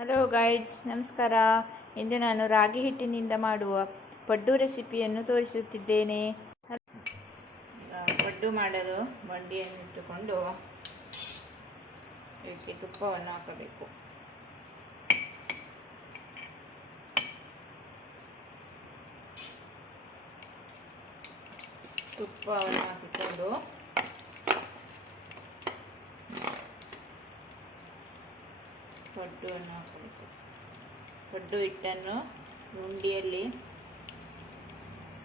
Hello guides, ನಮಸ್ಕಾರ. ಇಂದು ನಾನು ರಾಗಿ ಹಿಟ್ಟಿನಿಂದ ಮಾಡುವ ಪಡ್ಡು ರೆಸಿಪಿಯನ್ನು ತೋರಿಸುತ್ತಿದ್ದೇನೆ. ಪಡ್ಡು ಮಾಡಲು ಬಂಡಿಯನ್ನು ಇಟ್ಟುಕೊಂಡು ಇದಕ್ಕೆ ತುಪ್ಪವನ್ನು ಹಾಕಬೇಕು. ತುಪ್ಪವನ್ನು ಹಾಕಿಕೊಂಡು ಪಡ್ಡುವನ್ನು ಹಾಕಬೇಕು. ಪಡ್ಡು ಹಿಟ್ಟನ್ನು ಉಂಡೆಯಲ್ಲಿ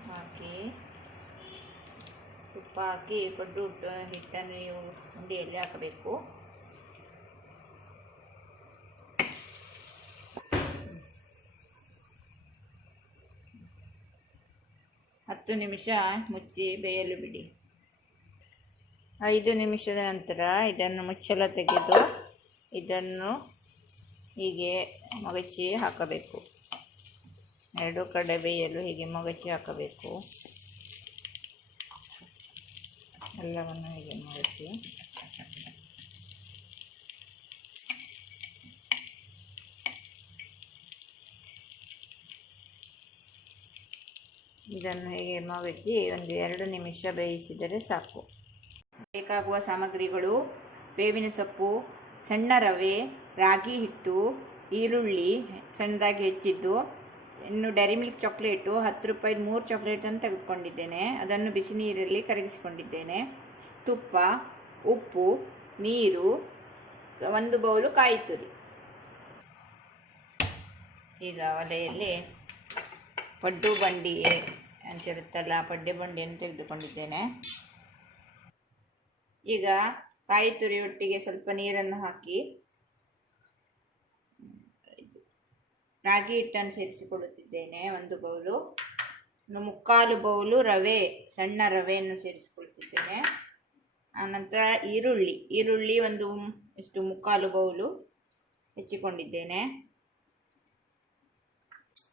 ಹಾಕಿ ತುಪ್ಪ ಹಾಕಿ ಪಡ್ಡು ಹಿಟ್ಟನ್ನು ಉಂಡೆಯಲ್ಲಿ ಹಾಕಬೇಕು. ಹತ್ತು ನಿಮಿಷ ಮುಚ್ಚಿ ಬೇಯಲು ಬಿಡಿ. 5 ನಿಮಿಷದ ನಂತರ ಇದನ್ನು ಮುಚ್ಚಳ ತೆಗೆದು ಇದನ್ನು ಹೀಗೆ ಮಗಚಿ ಹಾಕಬೇಕು. 2 ಕಡೆ ಬೇಯಲು ಹೀಗೆ ಮಗಚಿ ಹಾಕಬೇಕು. ಎಲ್ಲವನ್ನು ಹೀಗೆ ಮಗಚಿ ಇದನ್ನು ಹೀಗೆ ಮಗಚಿ ಒಂದು 2 ನಿಮಿಷ ಬೇಯಿಸಿದರೆ ಸಾಕು. ಬೇಕಾಗುವ ಸಾಮಗ್ರಿಗಳು: ಬೇವಿನ ಸೊಪ್ಪು, ಸಣ್ಣ ರವೆ, ರಾಗಿ ಹಿಟ್ಟು, ಈರುಳ್ಳಿ ಸಣ್ಣದಾಗಿ ಹೆಚ್ಚಿದ್ದು, ಇನ್ನು ಡೈರಿ ಮಿಲ್ಕ್ ಚಾಕ್ಲೇಟು 10 ರೂಪಾಯಿದು 3 ಚಾಕ್ಲೇಟನ್ನು ತೆಗೆದುಕೊಂಡಿದ್ದೇನೆ. ಅದನ್ನು ಬಿಸಿ ನೀರಲ್ಲಿ ಕರಗಿಸಿಕೊಂಡಿದ್ದೇನೆ. ತುಪ್ಪ, ಉಪ್ಪು, ನೀರು, 1 ಬೌಲು ಕಾಯಿ ತುರಿ. ಈಗ ಒಲೆಯಲ್ಲಿ ಪಡ್ಡು ಬಂಡಿ ಅಂತಿರುತ್ತಲ್ಲ, ಪಡ್ಡೆ ಬಂಡಿಯನ್ನು ತೆಗೆದುಕೊಂಡಿದ್ದೇನೆ. ಈಗ ಕಾಯಿ ತುರಿ ಒಟ್ಟಿಗೆ ಸ್ವಲ್ಪ ನೀರನ್ನು ಹಾಕಿ ರಾಗಿ ಹಿಟ್ಟನ್ನು ಸೇರಿಸಿಕೊಳ್ಳುತ್ತಿದ್ದೇನೆ. 1 ಬೌಲು. 3/4 ಬೌಲು ರವೆ, ಸಣ್ಣ ರವೆಯನ್ನು ಸೇರಿಸಿಕೊಳ್ತಿದ್ದೇನೆ. ಆನಂತರ ಈರುಳ್ಳಿ ಒಂದು 3/4 ಬೌಲು ಹೆಚ್ಚಿಕೊಂಡಿದ್ದೇನೆ.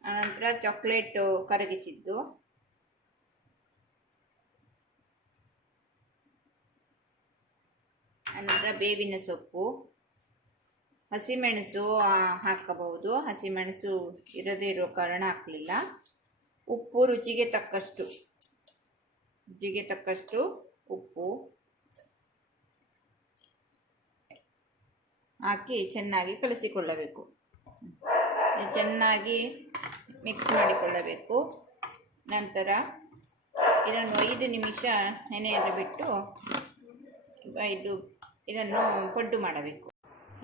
ಆನಂತರ ಚಾಕ್ಲೇಟ್ ಕರಗಿಸಿದ್ದು, ಆನಂತರ ಬೇವಿನ ಸೊಪ್ಪು, ಹಸಿಮೆಣಸು ಹಾಕಬಹುದು. ಹಸಿಮೆಣಸು ಇರದೇ ಇರೋ ಕಾರಣ ಹಾಕಲಿಲ್ಲ. ಉಪ್ಪು ರುಚಿಗೆ ತಕ್ಕಷ್ಟು ಉಪ್ಪು ಹಾಕಿ ಚೆನ್ನಾಗಿ ಕಲಿಸಿಕೊಳ್ಳಬೇಕು. ಚೆನ್ನಾಗಿ ಮಿಕ್ಸ್ ಮಾಡಿಕೊಳ್ಳಬೇಕು. ನಂತರ ಇದನ್ನು 5 ನಿಮಿಷ ನೆನೆಯಲು ಬಿಟ್ಟು ಇದನ್ನು ಪಡ್ಡು ಮಾಡಬೇಕು.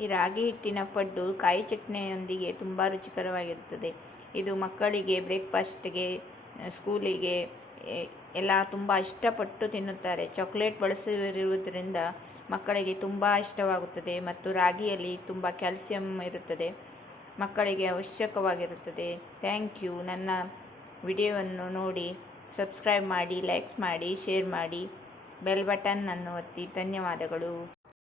ಈ ರಾಗಿ ಹಿಟ್ಟಿನ ಪಡ್ಡು ಕಾಯಿ ಚಟ್ನಿಯೊಂದಿಗೆ ತುಂಬ ರುಚಿಕರವಾಗಿರುತ್ತದೆ. ಇದು ಮಕ್ಕಳಿಗೆ ಬ್ರೇಕ್ಫಾಸ್ಟ್ಗೆ, ಸ್ಕೂಲಿಗೆ ಎಲ್ಲ ತುಂಬ ಇಷ್ಟಪಟ್ಟು ತಿನ್ನುತ್ತಾರೆ. ಚಾಕ್ಲೇಟ್ ಬಳಸಿರುವುದರಿಂದ ಮಕ್ಕಳಿಗೆ ತುಂಬ ಇಷ್ಟವಾಗುತ್ತದೆ ಮತ್ತು ರಾಗಿಯಲ್ಲಿ ತುಂಬ ಕ್ಯಾಲ್ಸಿಯಂ ಇರುತ್ತದೆ, ಮಕ್ಕಳಿಗೆ ಅವಶ್ಯಕವಾಗಿರುತ್ತದೆ. Thank you. ನನ್ನ ವಿಡಿಯೋವನ್ನು ನೋಡಿ ಸಬ್ಸ್ಕ್ರೈಬ್ ಮಾಡಿ, ಲೈಕ್ ಮಾಡಿ, ಶೇರ್ ಮಾಡಿ, ಬೆಲ್ ಬಟನ್ ಅನ್ನು ಒತ್ತಿ. ಧನ್ಯವಾದಗಳು.